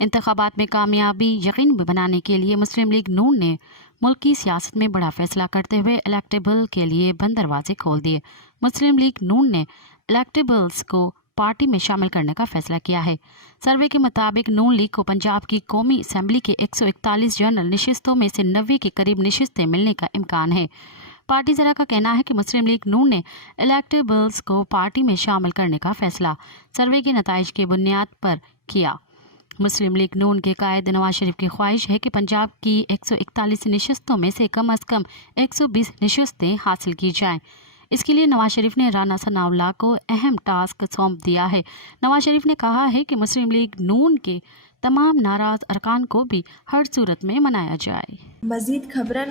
انتخابات میں کامیابی یقینی بنانے کے لیے مسلم لیگ نون نے ملکی سیاست میں بڑا فیصلہ کرتے ہوئے الیکٹیبل کے لیے بند دروازے کھول دیے۔ مسلم لیگ نون نے الیکٹیبلز کو پارٹی میں شامل کرنے کا فیصلہ کیا ہے۔ سروے کے مطابق نون لیگ کو پنجاب کی قومی اسمبلی کے 141 جنرل نشستوں میں سے 90 کے قریب نشستیں ملنے کا امکان ہے۔ پارٹی ذرا کا کہنا ہے کہ مسلم لیگ نون نے الیکٹیبلز کو پارٹی میں شامل کرنے کا فیصلہ سروے کے نتائج کی بنیاد پر کیا۔ مسلم لیگ نون کے قائد نواز شریف کی خواہش ہے کہ پنجاب کی 141 نشستوں میں سے کم از کم 120 نشستیں حاصل کی جائیں۔ اس کے لیے نواز شریف نے رانا ثناء اللہ کو اہم ٹاسک سونپ دیا ہے۔ نواز شریف نے کہا ہے کہ مسلم لیگ نون کے تمام ناراض ارکان کو بھی ہر صورت میں منایا جائے۔ مزید خبرن